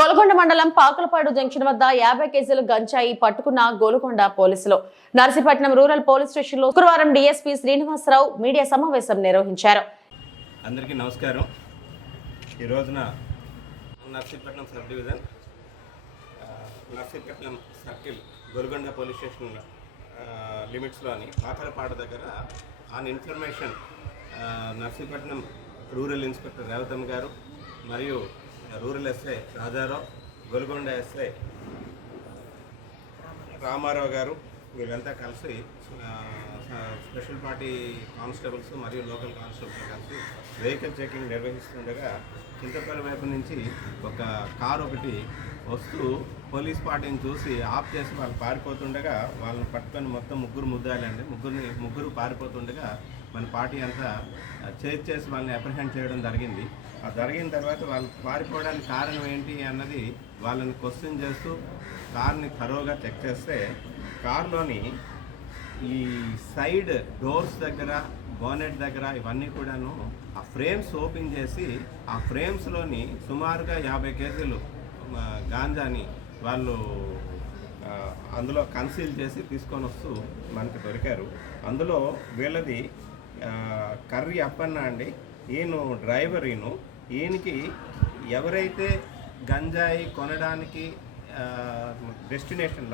గోల్కొండ మండలం పాకలపాడు జంక్షన్ వద్ద 50 కేజీలు గంజాయి పట్టుకున్న గోల్కొండ పోలీసులు. నర్సీపట్నం రూరల్ పోలీస్ స్టేషన్ లో శుక్రవారం డీఎస్పీ శ్రీనివాసరావు మీడియా సమావేశం నిర్వహించారు. అందరికీ నమస్కారం. ఈ రోజున Narsipatnam sub division Narsipatnam circle Golkonda police station లిమిట్స్లోని పాకలపాడు దగ్గర on information Narsipatnam rural inspector Revathamma గారు మరియు rural SI Rajarao, Golkonda SI Ramarao గారు వీళ్ళంతా కలిసి స్పెషల్ పార్టీ కానిస్టేబుల్స్ మరియు లోకల్ కానిస్టేబుల్స్ కలిసి వెహికల్ చెకింగ్ నిర్వహిస్తుండగా చింతపల్లి వైపు నుంచి ఒక కారు ఒకటి వస్తూ పోలీస్ పార్టీని చూసి ఆఫ్ చేసి వాళ్ళు పారిపోతుండగా వాళ్ళని పట్టుకొని మొత్తం ముద్దాలండి ముగ్గురు పారిపోతుండగా మన పార్టీ అంతా చేసి వాళ్ళని అప్రిహెండ్ చేయడం జరిగింది. ఆ జరిగిన తర్వాత వాళ్ళు పారిపోవడానికి కారణం ఏంటి అన్నది వాళ్ళని క్వశ్చన్ చేస్తూ కార్ని థరోగా చెక్ చేస్తే కారులోని ఈ సైడ్ డోర్స్ దగ్గర, బోనెట్ దగ్గర ఇవన్నీ కూడాను ఆ ఫ్రేమ్స్ ఓపెన్ చేసి ఆ ఫ్రేమ్స్లోని సుమారుగా 50 కేజీలు గాంజాని వాళ్ళు అందులో కన్సీల్ చేసి తీసుకొని వస్తూ మనకు దొరికారు. అందులో వీళ్ళది కర్రీ అప్పన్న అండి, ఈయన డ్రైవర్. ఈయనకి ఎవరైతే గంజాయి కొనడానికి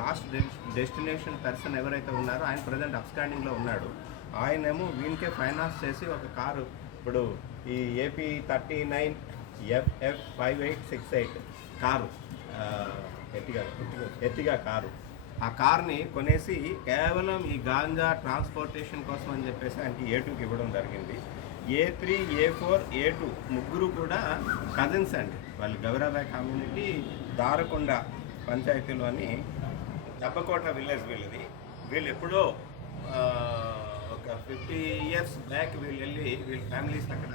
లాస్ట్ డెస్టినేషన్ పర్సన్ ఎవరైతే ఉన్నారో ఆయన ప్రజెంట్ అప్స్టాండింగ్లో ఉన్నాడు. ఆయనేమో వీనికే ఫైనాన్స్ చేసి ఒక కారు, ఇప్పుడు ఈ AP 39 FF 5868 car, Ertiga car, ఆ కార్ని కొనేసి కేవలం ఈ గాంజా ట్రాన్స్పోర్టేషన్ కోసం అని చెప్పేసి ఆయనకి A2కి ఇవ్వడం జరిగింది. A3, A4, A2 ముగ్గురు కూడా కజిన్స్ అండి. వాళ్ళు గౌరాబాయ్ కమ్యూనిటీ దారకొండ పంచాయతీలోని దబ్బకోట విలేజ్ వీళ్ళది. వీళ్ళు ఎప్పుడో ఒక 50 years బ్యాక్ వీళ్ళ ఫ్యామిలీస్ అక్కడ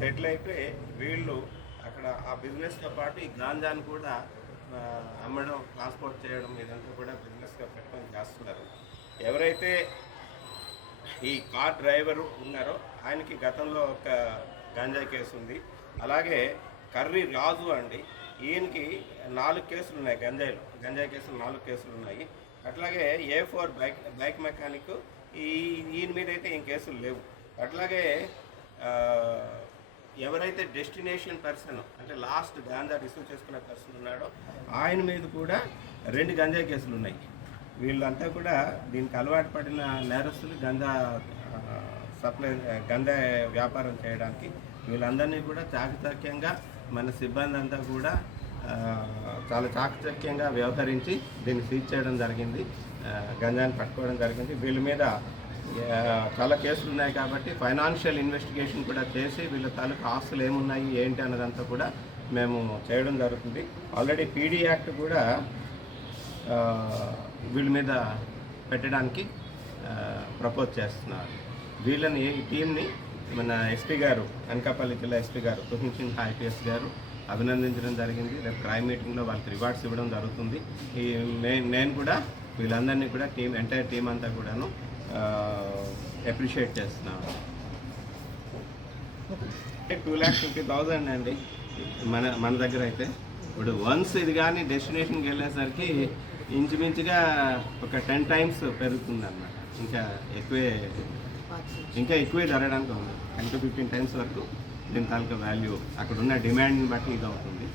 సెటిల్ అయిపోయి వీళ్ళు అక్కడ ఆ బిజినెస్తో పాటు ఈ గాంజాను కూడా అమ్మడం, ట్రాన్స్పోర్ట్ చేయడం ఇదంతా కూడా బిజినెస్గా పెట్టుకొని చేస్తున్నారు. ఎవరైతే ఈ కార్ డ్రైవరు ఉన్నారో ఆయనకి గతంలో ఒక గంజాయి కేసు ఉంది. అలాగే కర్రీ రాజు అండి, ఈయనకి 4 కేసులు ఉన్నాయి, గంజాయి కేసులు 4 కేసులు ఉన్నాయి. అట్లాగే A4 బైక్ మెకానిక్, ఈయన మీద అయితే ఏం కేసులు లేవు. అట్లాగే ఎవరైతే డెస్టినేషన్ పర్సన్ అంటే లాస్ట్ గాంజా రిసీవ్ చేసుకున్న పర్సన్ ఉన్నాడో ఆయన మీద కూడా 2 గంజాయి కేసులు ఉన్నాయి. వీళ్ళంతా కూడా దీనికి అలవాటు పడిన నేరస్తులు, గంజా వ్యాపారం చేయడానికి. వీళ్ళందరినీ కూడా చాకచక్యంగా మన సిబ్బంది అంతా కూడా చాలా చాకచక్యంగా వ్యవహరించి దీన్ని సీజ్ చేయడం జరిగింది, గంజాని పట్టుకోవడం జరిగింది. వీళ్ళ మీద చాలా కేసులు ఉన్నాయి కాబట్టి ఫైనాన్షియల్ ఇన్వెస్టిగేషన్ కూడా చేసి వీళ్ళ తాలూకు ఆస్తులు ఏమున్నాయి ఏంటి అన్నదంతా కూడా మేము చేయడం జరుగుతుంది. ఆల్రెడీ PD యాక్ట్ కూడా వీళ్ళ మీద పెట్టడానికి ప్రపోజ్ చేస్తున్నారు. వీళ్ళని ఈ టీంని మన ఎస్పీ గారు, అనకాపల్లి జిల్లా ఎస్పీ గారు తుహిన్ సింగ్ IPS గారు అభినందించడం జరిగింది. రేపు క్రైమ్ మీటింగ్లో వాళ్ళకి రివార్డ్స్ ఇవ్వడం జరుగుతుంది. నేను కూడా వీళ్ళందరినీ కూడా ఎంటైర్ టీం అంతా కూడాను అప్రిషియేట్ చేస్తున్నాను. 2,50,000 అండి మన దగ్గర అయితే. ఇప్పుడు వన్స్ ఇది కానీ డెస్టినేషన్కి వెళ్ళేసరికి ఇంచుమించుగా ఒక 10 times పెరుగుతుంది అన్నమాట. ఇంకా ఎక్కువే జరగడానికి ఉంది. 10 to 15 times వరకు దీని తాలూకా వాల్యూ అక్కడ ఉన్న డిమాండ్ని బట్టి ఇది అవుతుంది.